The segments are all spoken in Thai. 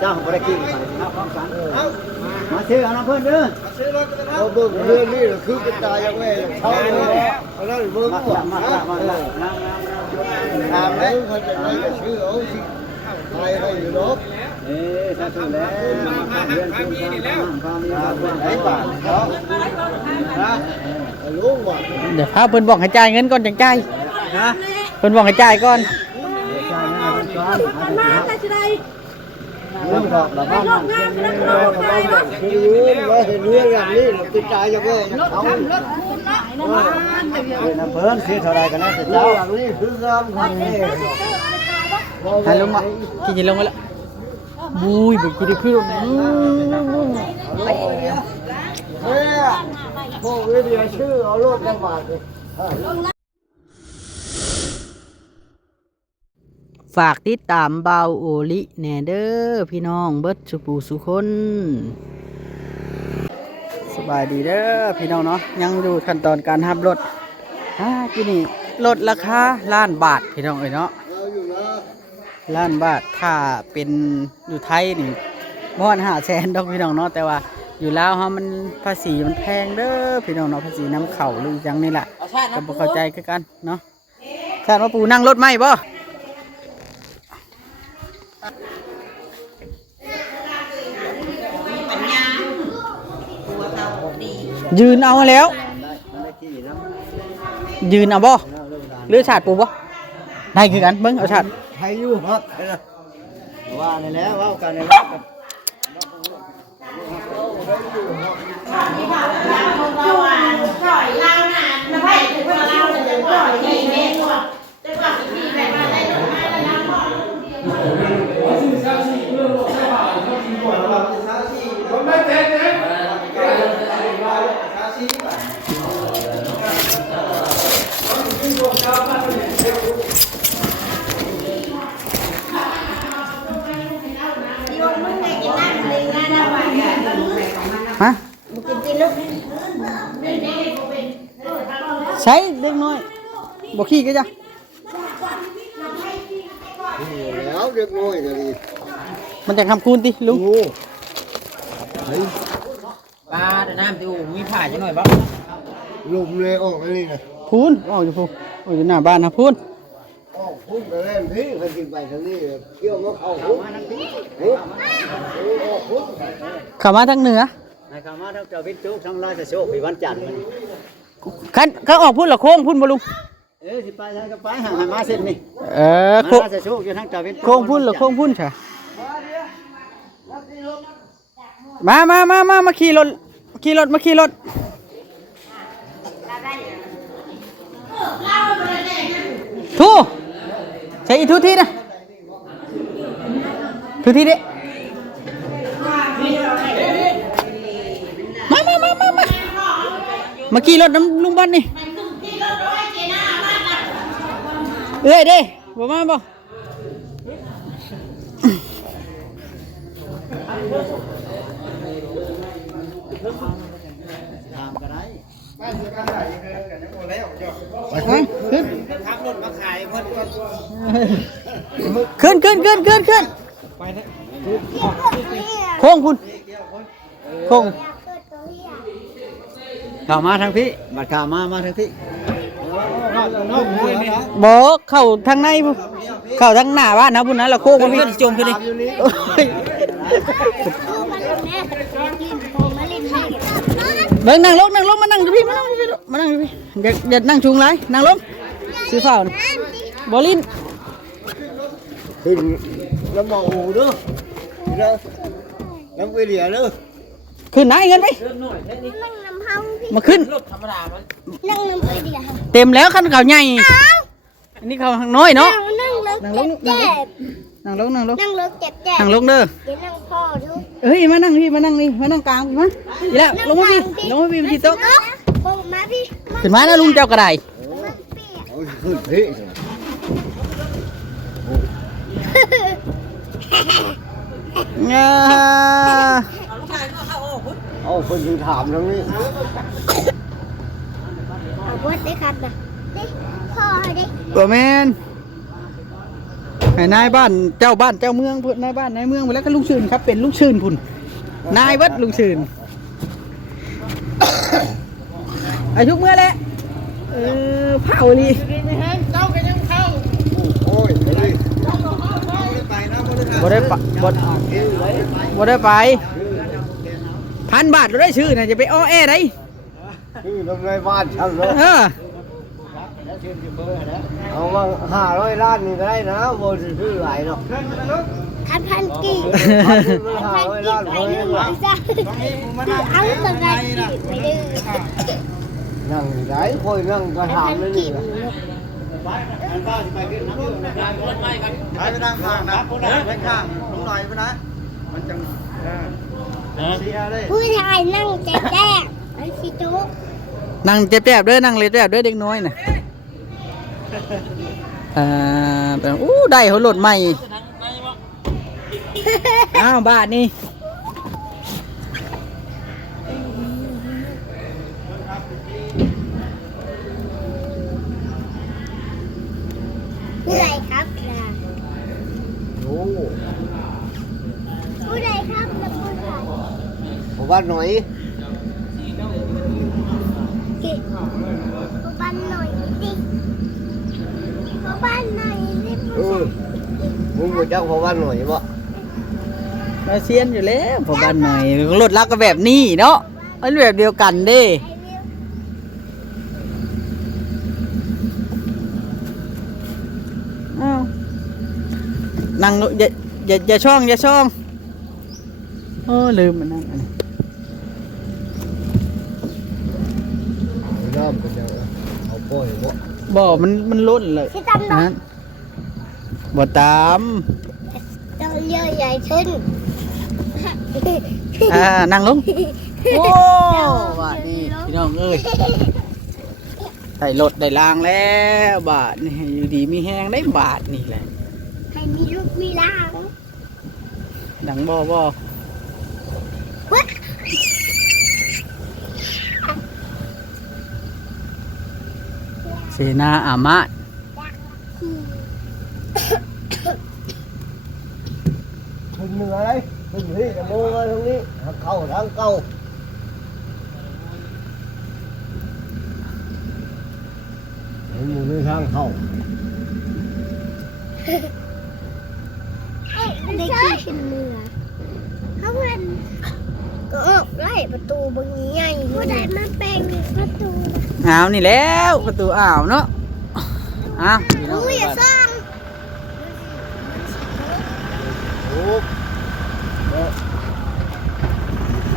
เจ้าบ่ได้กินนะพร้อมกันมาซื้อเอาน้ำเพิ่นเด้อซื้อรถเอาเบิ่งเรื่องนี้คือกระจายอย่างแม่เขาแล้วเอาแล้วเบิ่งมาถามแล้วเขาจะได้ก็ชื่อเอาสิใครให้อยู่เนาะถ้าซื้อแล้วเรียนคุณไอ้บ้านเขานะรู้ว่าเดี๋ยวพาเพิ่นบอกให้จ่ายเงินก่อนจังจ่ายนะเพิ่นบอกให้จ่ายก่อนเรื่องดอกละบ้านคือว่าเห็นเรื่องอย่างนี้เราติดใจอย่างนี้เขาน้ำเพิ่นซื้อเท่าไรกันนะเจ้าอย่างนี้คืองามคนนี้หายลงมากินจะลงมาแล้วบุ้ยบุ้ยกินได้ขึ้นพวกวิทยาชื่อเอาโลดจังหวัดฝากติดตามเบาโอลิแหน่เด้อพี่น้องเบิดสุปูสุคนสบายดีเด้อพี่น้องเนาะยังอยู่ขั้นตอนการทับรถที่นี่ลดราคา1,000,000 บาทพี่น้องเอ้ยเนาะ1,000,000 บาทถ้าเป็นอยู่ไทยนี่บ่ฮอด500,000ดอกพี่น้องเนาะแต่ว่าอยู่ลาวเฮามันภาษีมันแพงเด้อพี่น้องเนาะภาษีนำเข้าหรือจังนี่แหละก็บ่เข้าใจคือกันเนาะชาติว่าปู่นั่งรถไหมบ่ยืนเอาแล้วยืนเอาบ่หรือชาติปูบ่ได้คือกันเบิ่งเอาชาติไทยอยู่ครับว่าในแล้วว่ากันในแล้วฮะใช้เล็กน้อยบ่ขี้ก็จ้ะแล้วเด็กน้อยก็ดีมันจะทำคูณติลุงปลาแต่น้ำดูมีผ่าจังหน่อยบ่ลุมเลยออกนี่นะพูนออกอยู่พูนออกอยู่หน้าบ้านนะพูนออกพูนไปเล่นพี่เขากินไปทางนี้เกี่ยวมาเข้าพูนเข้ามาทางเหนือเข้ามาทางเจ้าพิจุทางราชโชคปีวันจันทร์คันเขาออกพูนหรอโค้งพูนบ่ลุงสิไปทางก็ไปหามาเส้นนี่โค้งราชโชคอยู่ทางเจ้าพิจุโค้งพูนหรอโค้งพูนใช่มาขี่รถมาขี่รถทูใช้อีทุทีนะทุทีเด้มาขี่รถน้ำลุงบ้านนี่เด้บ่มาบ่ขึ้นโค้งคุณโค้งเข้ามาทางพี่บัดเข้ามาทางพี่บอกเข้าทางในเข้าทางหน้าบ้านนะพุ่นนั้นเราโค้งมาพี่จมขึ้นดิเบิ่งนั่งลงมานั่งอยู่พี่มานั่งอยู่พี่อย่านั่งชุงไรนั่งลงซื้อข้าวบอลินขึ้นแล้วมองอูเด้อแล้วไปเดี๋ยวเด้อขึ้นไหนเงินไปมาขึ้นเต็มแล้วขั้นเขาใหญ่อันนี้เขาน้อยเนาะนั่งลงเจ็บนั่งลงเด้อเฮ้ยมานั่งพี่มานั่งนี่มานั่งกลางมาอีแล้วลงมาพี่ที่โต๊ะขึ้นมาแล้วลุงเจ้ากระไดขึ้นพี่เอาคนที่ถามตรงนี้เอาบดได้ครับนะพ่อดิตัวแมน ให้นายบ้านเจ้าเมืองพุ่นนายบ้านนายเมืองไปแล้วก็ลุงชื่นครับเป็นลุงชื่นพุ่นนายวัดลุงชื่นอายุเมื่อแล้วเผานี่ โอ้ยไปเลย บ่ได้ไป1,000 บาทเราได้ชื่อนะจะไปอ้อแอได้ คือทำไรบ้านช่างเนาะ เอามา500 ล้านนี่ก็ได้นะโบซื้อหลายเนาะ พันกี่500 ล้านไปหนึ่งเลยจ้ะเอาตัวไหนไปดื้อ นั่งไหนคอยนั่งก็ถามเลยนี่นะ ไปนั่งข้างนะไปข้างลงหน่อยไปนะมันจังเสียเลย ผู้ชายนั่งแจ๊กไอ้ชิจุก นั่งแจ๊บๆเด้อนั่งเล็บๆเด้อเด็กน้อยน่ะแบบได้เขาโหลดใหม่อ้าวบาทนี่ ผู้ใดครับ โอ้ ผู้ใดครับแล้วผู้ใด ผมว่าหน่อย กี่ผู้บ้านหน่อยดิผู้บ้านหน่อยดิผู้ชาย มึงรู้จักผมว่าหน่อยบ่ มาเซียนอยู่แล้วพอบ้านหน่อยรถลักก็แบบนี้เนาะมันแบบเดียวกันเด้อ้าวนั่งอย่าช่องโอ้ลืมมันนั่งอันนี้ น้ำก็จะเอาปล่อยบ่ บ่มันล้นเลย ที่ตำหนั นะ ก บ่ตาม ต้องเยอะใหญ่ขึ้น นั่งลงโอ้บาทนี่พี่น้องเอ้ยได้รถได้รางแล้วบาทนี่อยู่ดีมีแห้งได้บาทนี่แหละ ให้มีลูกมีหลาน ดังบ่ วะ เสนาอามาตย์ ขึ้นเหนือเลยขึ้นที่จะโม่มาตรงนี้เข้าทางเก่าเห็นมึงในทางเข้า ได้ขี่ขึ้นเรือเขาเป็นก็ออกไล่ประตูบางใหญ่ผู้ใดมาแปลงประตู อ้าวนี่แล้วประตูอ่าวเนาะอ้าวพี่น้อง อุ้ยอย่าซ่อง โอ้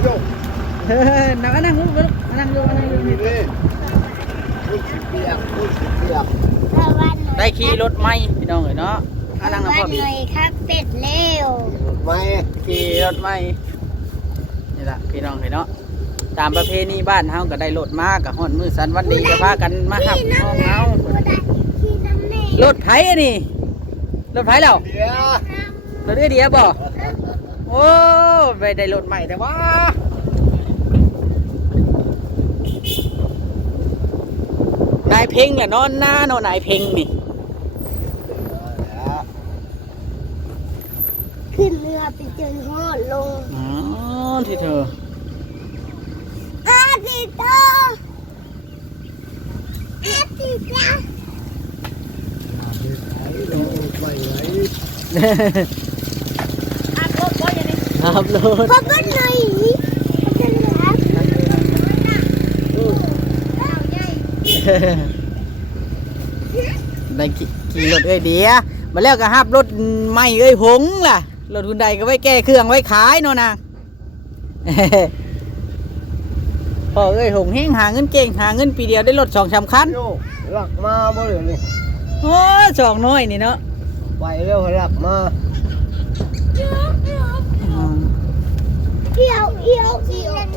โย เฮ้ยนั่งลงนี่ นี่พูดเปียก ตะวันหน่อย ได้ขี่รถไหมพี่น้องเอ้ยเนาะนั่ง ตะ น้ำ วั พ่อน พี่ หน่อยครับเป็ดเร็ว ไม่ ขี่รถไหมนี่ล่ะพี่น้องเอ้ยเนาะตามประเพณีบ้านเฮาก็ได้รถมากับฮ้อนมื้อสันวันดีก็พากันมาหับห้องเฮา ผู้ใดขี่น้ำแน่ รถไผอันนี้รถไผแล้ว เดี๋ยว รถเดียบ่โอ้ไปได้รถใหม่แต่ว่านายเพ่งแหละนอนหน้าเนาะนายเพ่งนี่ ขึ้นเรือไปเจอหอดลง อ๋อที่เธอ อาทิตย์อาทิตย์ ไม่ไหว ครับรถ พอบ้านหน่อยจะเหลือ ได้ขี่รถเดียมาแล้วก็ฮับรถใหม่หงล่ะรถคุณใดก็ไว้แก้เครื่องไว้ขายเนาะนะ พอหงแห้งหาเงินเก่งหาเงินปีเดียวได้รถ2-3 คัน โยหลักมาบ่เหลือนี่ โอ้สองน้อยนี่เนาะ ไปแล้วหลักมา เที่ยวเที่ยว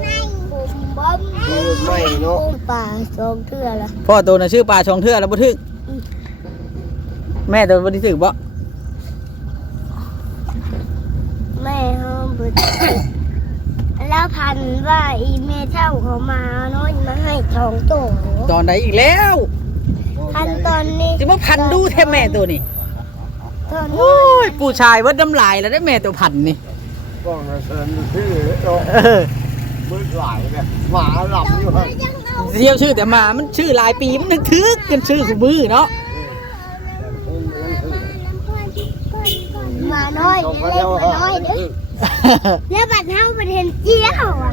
ในผมบ้มป่าสองเทื่อละ พ่อตัวน่ะชื่อปลาชองเทื่อแล้วบ่ถึกแม่ตัวบ่ได้ถึกบ่ แม่เขาบุตรแล้วพันว่าอีเมเท่าเขามาน้อยมาให้ทองโต ตอนใดอีกแล้ว พันตอนนี้ สิบ่พันดูแท้แม่ตัวนี่ ตัว โอ้ยผู้ชายเบิดน้ำลายแล้วได้แม่ตัวพันนี่ บ้องเชิญชื่อโต เออ มืดไหลเนี่ยหมาหลับอยู่ฮะ เที่ยวชื่อแต่หมามันชื่อหลายปีมันนึกถึกกันชื่อของมือเนาะ หมาน้อยเล็กหมาน้อยเด้อแล้วบัดเฮามันเห็นเจียวอ่ะ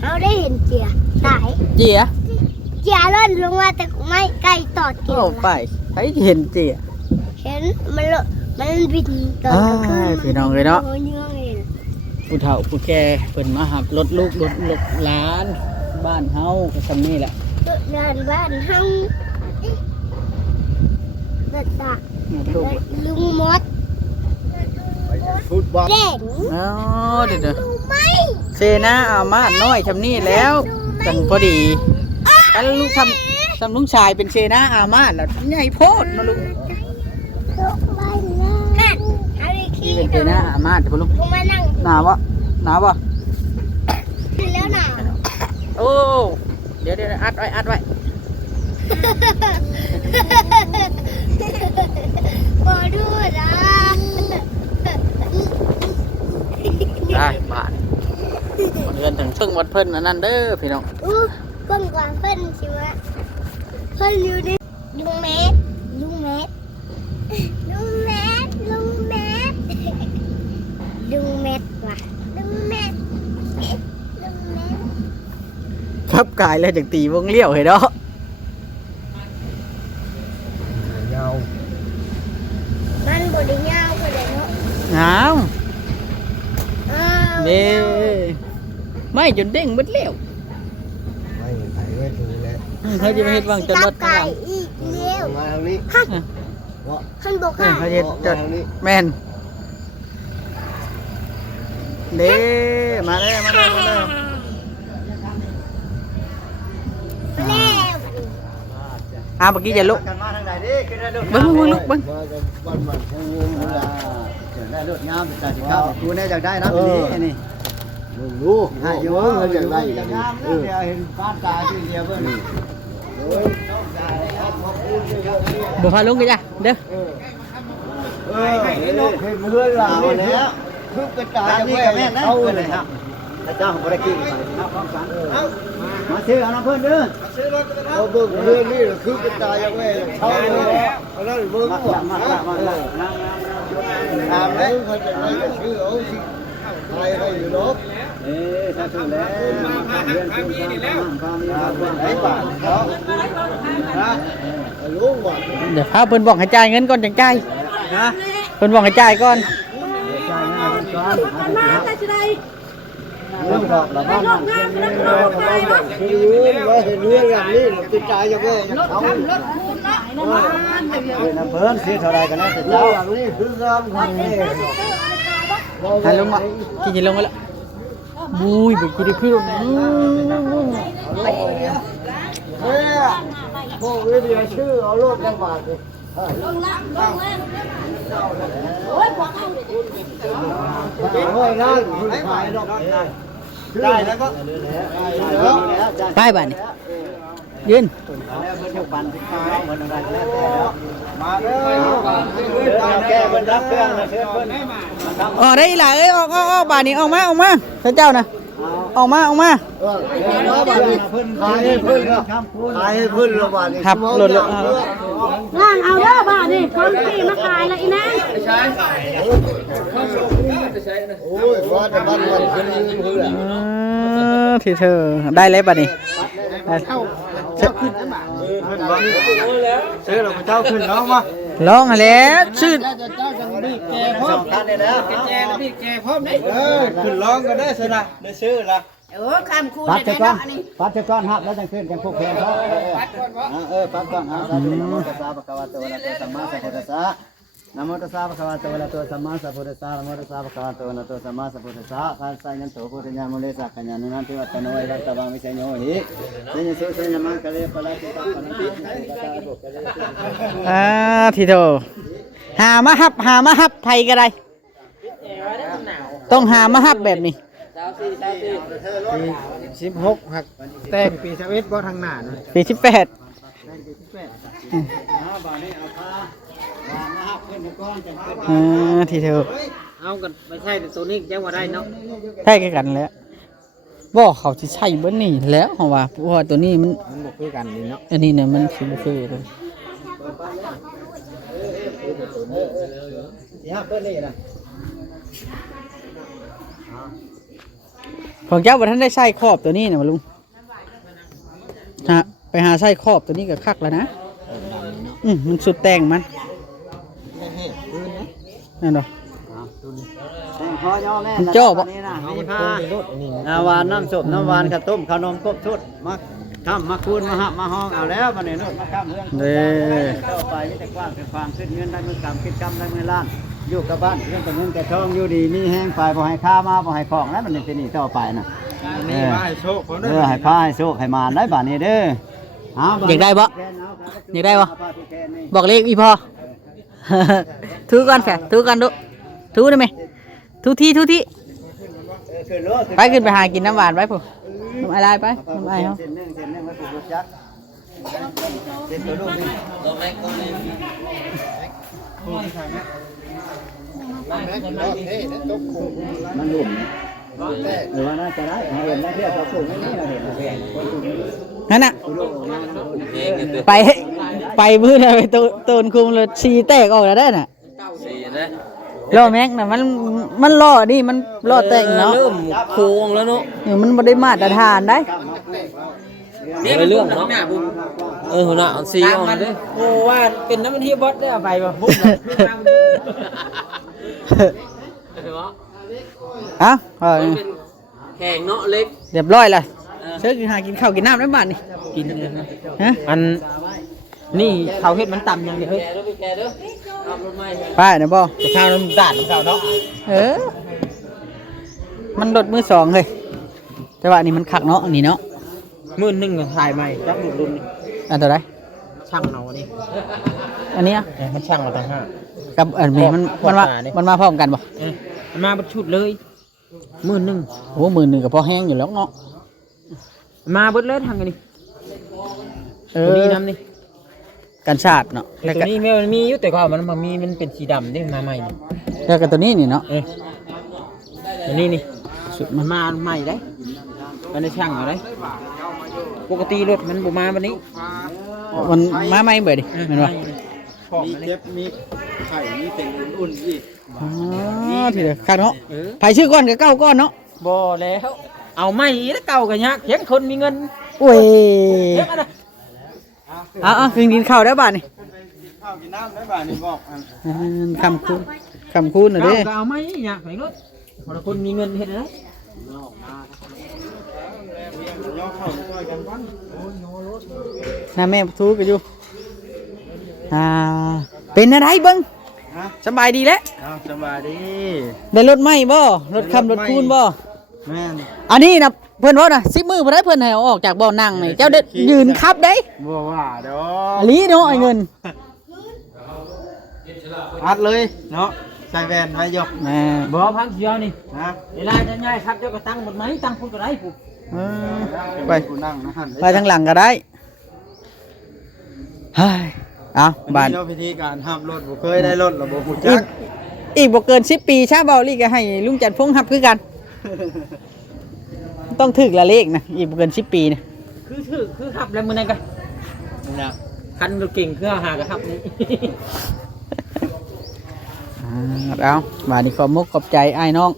เฮาได้เห็นเจียตาย เจีย เจียล่นลงมาแต่ไม่ไก่ตอดกิน โอ้ไปใครเห็นเจีย เห็นมันบินตอนกลางคืน พี่น้องเลยเนาะ โอ้ยเยื่องเลย ผู้เฒ่าผู้แก่เพิ่นมาหับรถลูกรถหลานบ้านเฮาก็ซำนี้แหละ เดินบ้านเฮาเดินตา ลูก ลุงมด ฟุตบอล เด็ก อ๋อเดี๋ยว ดูไหม ๆเซนาอามาน้อยซำนี้แล้วจังพอดีอันลูกทำลุงชายเป็นเซนาอามาแล้วใหญ่โพดเนาะลูก ลุกไปเลยเอาไป นี่ ขี้ เป็นเซนาอามาเดี๋ยวลูก กูมานั่ง หนาวะหนาวะ ขึ้นแล้วหนาว โอ้เดี๋ยวอัดไว้ บอดูนะ ได้บาทเดือนถึงซึ่งวัดเพิ่นอันนั้นเด้อพี่น้อง อู้ก้นกว่าเพิ่นสิวะเพิ่นอยู่ในลุงเมสลุงเมสลุงเมสลุงเมสลุงเมสว่ะลุงเมสลุงเมส ครับกายแล้วจังตีวงเลี้ยวให้เนาะ ยาว มันบไดยาวบ่ได้เนาะ หนาว อ้าว เด้ไม่จนเด้งเบิดเลี้ยว ไม่ไถไม่ถูกแล้ว เขาจะไปเฮ็ดวางจนรถ ไก่ ข้างหลัง อีกเลี้ยว มาทางนี้ ท่านบอก เอ ว่า อเขาจะจดแม่นเด้มาเลย แล้ว เมื่อกี้จะลุก กันมาทางไหนดิขึ้นได้ลูก เบิ้งลุกเบิ้ง มาจากบ้านมันคงงงเลย เดี๋ยวได้ลูกงามจากที่ข้าวกูเนี่ยอยากได้นะปีนี้นี่ มึงรู้ให้เยอะเงินอย่างไร อยากงามเดียวเห็นบ้านตาที่เดียวเพิ่น บ่พาลุงกันจ้ะเด้อ เห็นเพื่อนเราแล้วทุกกระจาย ร้านนี้กับแม่นะเพิ่นเลยครับพระเจ้าของบริกินมาซื้อเอาน้ำเพิ่นเด้อ เอาเบิ่งเพื่อนนี่คือกระจายยังไงเขาเลยเอาแล้วเบิ่งว่าตามเลยเขาจะได้ก็ชื่อเอาสิใครให้อยู่เนาะ ถ้าถูกแล้วเรียนคุณความมีความไหนบ้างเขานะ ลุงว่า เดี๋ยวพาเพิ่นบอกให้จ่ายเงินก่อนจังจ่าย นะ เพิ่นบอกให้จ่ายก่อน เรื่องดอกละบ้าน คือว่าเห็นเรื่องอย่างนี้กระจายยังไงเขา น้ำเพิ่นซื้อเท่าไรกันนะแต่ เจ้า เจ้า อย่างนี้คืองามของนี่ ให้ลงมากินจะลงมาแล้วบุ้ยบุกินได้ขึ้น เฮ้ยพวกนี้เดียชื่อเอาโลดระบาดเลยโอ้ยนั่นคุณขายดอก ได้แล้วก็ ไปบ้านนี่ยืน แล้วเพิ่นอยู่ปันที่ข้าวเหมือนอะไรแล้วมาเด้อแก้เพิ่นรับเครื่องนะเชิญเพิ่น อ๋อได้อีหล่ะเอ้ยออกบ้านนี้ออกมาท่านเจ้านะออกมา เพิ่นขายให้เพิ่นขายให้เพิ่นระบาดนี่ ครับหล่น งานเอาเด้อบ้านนี่คนที่มาขายแล้วอีแม่ โอ้ยว่าแต่บ้านมันเป็นเพื่อน ที่เธอได้เลยป่ะนี่ ซื้อเราเจ้าขึ้นเนาะมา ลองแล้วชื่อ สองท่านได้แล้วแกพี่แกพร้อมได้ขึ้นร้องก็ได้สินะได้ซื้อละ ปัดจะก้อน ปัดจะก้อนหับแล้วจังขึ้นกันพวกแขนเขาปัดก่อนสาธุนะโมตัสสะภะคะวะโตอะระหะโตสัมมาสัมพุทธัสสะนะโมตัสสะภะคะวะโตอะระหะโตสัมมาสัมพุทธัสสะนะโมตัสสะภะคะวะโตอะระหะโตสัมมาสัมพุทธัสสะข้าสายยันโตพุทธัญญาโมเลสะกัญญานันติวัตโนไวรัตตะบังวิเศษโยหิเนยสุเสยมังคะเลปะลาติปะปะนันติ ที่เธอหามาฮับไทยก็ได้ต้องหามาฮับแบบนี้ 16หักแต่งปี21บ่ทางหน้า ปี18 เ ทีเธอ เอากันไม่ใช่แต่ตัวนี้ยังว่าได้เนาะ ใช่กันแล้วบ่เขาสิใช้เบิ่นนี่แล้วเพราะว่าตัวนี้มัน บ่คือกันนี่เนาะ อันนี้เนี่ยมันสิบ่คือเลย เปิ้ลนี่นะ ของเจ้าบ่ทันได้ใช้ครอบตัวนี้น่ะบ่ลุงฮะไปหาใช้ครอบตัวนี้ก็คักแล้วนะมันสุดแต่งมันนั่นดอก แต่งคอย่อแม่ มันจ่อบ่ นี่นะมีผ้าน้ำหวานน้ำส้มน้ำหวานข้าวต้มขนมครบชุดมาทำมาคูณมาหับมาห้องเอาแล้วมาเนี่ยนู่นมาข้ามเรื่อง เด้ เข้าไปยิ่งแต่กว้างเป็นความขึ้นเงินได้มือกำคิดกำได้มือล้านอยู่กับบ้านเรื่องแต่เงินแต่ทองอยู่ดีนี่แห้งไปบ่ให้ข้ามาบ่ให้ของแล้วมันเป็นนี่ต่อไปน่ะ นี่มาให้โชคผมด้ ให้ผ้าให้โชคให้มาได้บ้านนี้เด้ออยากได้บ่อยากได้บ่บอกเลขอีพอ ถือก่อนแฝถือก่อนดูถือได้ไหมทุกที่ไปขึ้นไปหากินน้ำหวานไปปุ๊บน้ำอะไรไปน้ำอะไรเขา เส้นหนึ่งไว้ปลูกรถจักรเส้นตัวลูกนี่มันหลุมหรือว่าน่าจะได้เห็นแล้วเที่ยวเขาปลูกไม่นี่เราเห็นเราเห็น นั่นน่ะไปมือเลยไปตูนคุมเลยชีแตกออกแล้วได้น่ะล่อแม็กน่ะมันล่อนี่มันล่อแตกเนาะ เริ่มโค้งแล้วเนาะ มันบ่ได้มาตรฐานได้ นี่เรื่องเนาะหัวหน้าเอาซีออนเด้ โอ้ว่าเป็นน้ำมันที่บอสได้เอาไปบ่พุ่ง เอ้า แข่งเนาะเล็ก เรียบร้อยเลยเชิญหากินข้าวกินน้ำได้บ้านนี่ กินเลยนะ ฮะ อันนี่เขาเฮ็ดมันต่ำอย่างเดียวเฮ้ย แกเด้อเอารถไม้ ไปนะบ่ แต่ข้าวน้ำด่านของเขาเนาะ มันลดมือสองเลยแต่ว่าอันนี้มันคักเนาะอันนี้เนาะ มื้อนึงก็ถ่ายใหม่จักรุ่นนี่ อันตัวใด ช่างเอานี่ อันนี้อะ มันช่างมาต่างหาก กับอันนี้มันมาพร้อมกันบ่ มันมาบัดชุดเลยมื้อนึง โอ้มือหนึ่งกับพอแห้งอยู่แล้วเนาะ มาเบิดเลยทางกันนี่ เอ ตัว อ นี้น้ำนี่ กันชาติเนาะแล้ว ตั ก็ วนี้มันมีอยู่แต่ก็มันมีมันเป็นสีดำนี่มาใหม่นี่ แล้วก็ตัวนี้นี่เนาะ ตัวนี้นี่สุดมันมาใหม่ได้มันได้ช่างเอาได้ปกติรถมันบ่มาวันนี้ มันมาไม่เบื่อดิเห็นบ่ มีเจ็บมีไข่มีเต็งอุ่นๆอีก อ๋อทีเดียวคักเนาะไผชื่อก้อนกับเก้าก้อนเนาะ บ่แล้วเอาไม่แล้วเก่ากันยากเห็นคนมีเงิน โอ้ย เห็นอะไร เอากินข้าวได้บ้านนี่ ข้าวกินน้ำได้บ้านนี่บอกอัน คำคูณน่ะเด้ เก่าก็เอาไม่ยากไหนรถคนมีเงินเห็นนะ ย่อเข้าช่วยกันก่อน น้าแม่ทูกันอยู่เป็นอะไรเบิ้งสบายดีแล้ว สบายดี ได้รถไหมบ่รถคำรถคูณบ่ แม่น อันนี้นะเพื่อนว่านะ10 มื้อบ่ได้เพื่อนให้เอาออกจากบ่อนั่งนี่เจ้าเด็ดยืนขับได้ บ่ว่าเด้อ อลีเนาะไอ้เงิน อัดเลยเนาะใส่แว่นไว้ยก แหม่ บ่พังเสียวนี่ นะ เวลาจะง่ายครับเจ้าก็ตั้งหมดไหมตั้งพุ่นก็ได้ปุ๊บ เออไป กูนั่งนะหั่น ไปทางหลังก็ได้เฮ้ยเอาบ้าน เราพิธีการห้ามรถบ่เคยได้รถระบบหู อี จั ก ก อีกบ่เกิน10 ปีชาเบาลีก็ให้ลุงจันทร์พงษ์รับคือกัน ต้องถึกละเลขนะอีกบ่เกิน10 ปีนะ คือขับแล้วมื้อนั้นก็ นะ คันรถเก่งคือหากระขับนี่ เอาบ้านนี้ขอมกขอบใจอ้ายน้อง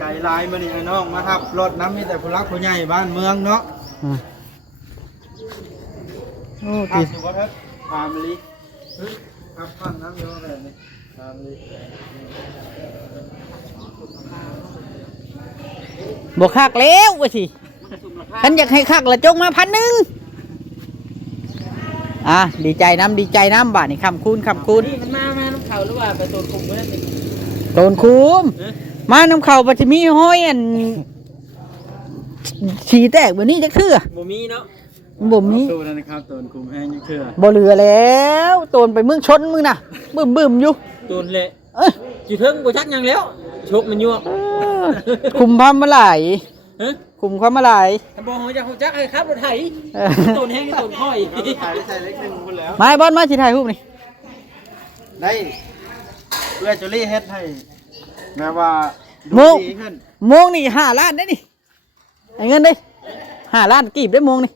ไก่ลายมานี่ไอ้น้องมาครับรถน้ำมีแต่ผู้รักผู้ใหญ่บ้านเมืองเนาะ โอ้ ครั ดี บถือว่าครับฟาร์มลิครับฟังน้ำเยอะแบบนี้ฟาร์มลิ บ่คักแล้วว่าสิฉันอยากให้คักละจงมา1,000ดีใจน้ำบ้านนี่คำคูณ นี่มันมาน้ำเขาหรือว่าไปตัวคุมไว้นั่นเอง โดนคุมมาน้ำเข่าปัจมีห้อยอันฉีแตกแบบนี้จักเทื่อ บ่มีเนาะ บ่มี ตัวนั้นนะครับตัวคุมแห้งยังเชื่อ บ่เหลือแล้วโตนไปเมืองชนมึงน่ะบึ้มอยู่ ตัวเละ เอ้ย อยู่เทิงบ่ชักหยังแล้วชกมันยั่ว คุมความมาหลาย ฮะ คุมความมาหลาย ถ้าบ่ฮู้จักฮู้จักให้ครับรถไถ เออ ตัวแห้งตัวค่อย ขายได้ใส่เล็กหนึ่งคนแล้ว มาไอ้บอลมาสิถ่ายรูปนี่ ได้เพื่อจุลี่เฮ็ดให้แม้ว่า โมง ดีขึ้น โมงนี่5 ล้านได้นี่ไอ้เงินได้5 ล้านกีบได้โมงนี่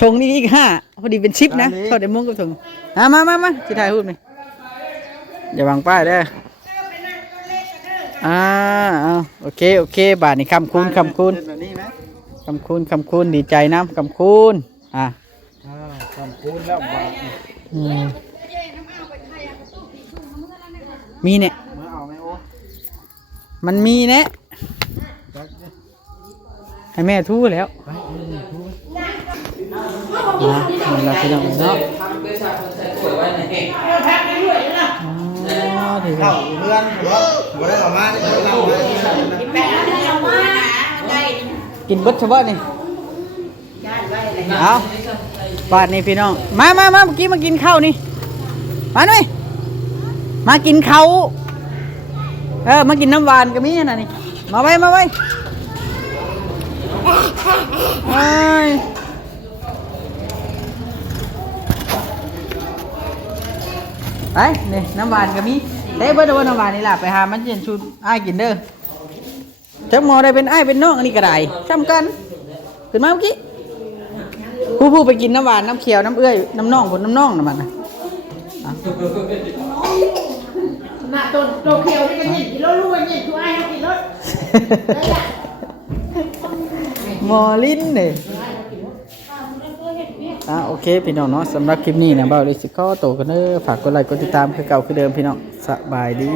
ทงนี่อีก5พอดีเป็น10นะเท่าได้โมงกับทงมาสิถ่ายรูปนี่อย่าวางป้ายเด้อเอาโอเคบาทนี่คำคูณ เฮ็ดแบบนี้ไหม คำคูณดีใจน้ำคำคูณคำคูณแล้วบาท มีเนี่ย เมื่อเอาไหมโอ้ มันมีเนี่ยให้แม่ทู่แล้วเราไปลองเนาะ เข้าเพื่อนหัวได้ออกมาได้เราเลย กินเบิดเฉพาะนี่เอาบาทนี่พี่น้องมาเมื่อกี้มากินข้าวนี่มาหน่อยมากินข้าวมากินน้ำหวานก็มีน่ะนี่มาไว้ไปนี่น้ำหวานก็มีได้เบิดว่าน้ำหวานนี่ล่ะไปหามันเย็นชุดอ้ายกินเด้อจักหมอได้เป็นอ้ายเป็นน้องอันนี้ก็ได้ซ้ำกันขึ้นมาเมื่อกี้ผู้ไปกินน้ำหวานน้ำเขียวน้ำเอื้อยน้ำน่องบนน้ำน่องน่ะมันนะมาตัวเขียวนี่ก็ยินกิโลลูกก็ยินตัวไอ้กินรถ หมอลิ้นเนี่ยโอเคพี่น้องเนาะสำหรับคลิปนี้นะบ่าวเลยสิขอตัวกันเด้อฝากกดไลค์กดติดตามคือเก่าคือเดิมพี่น้องสบายดี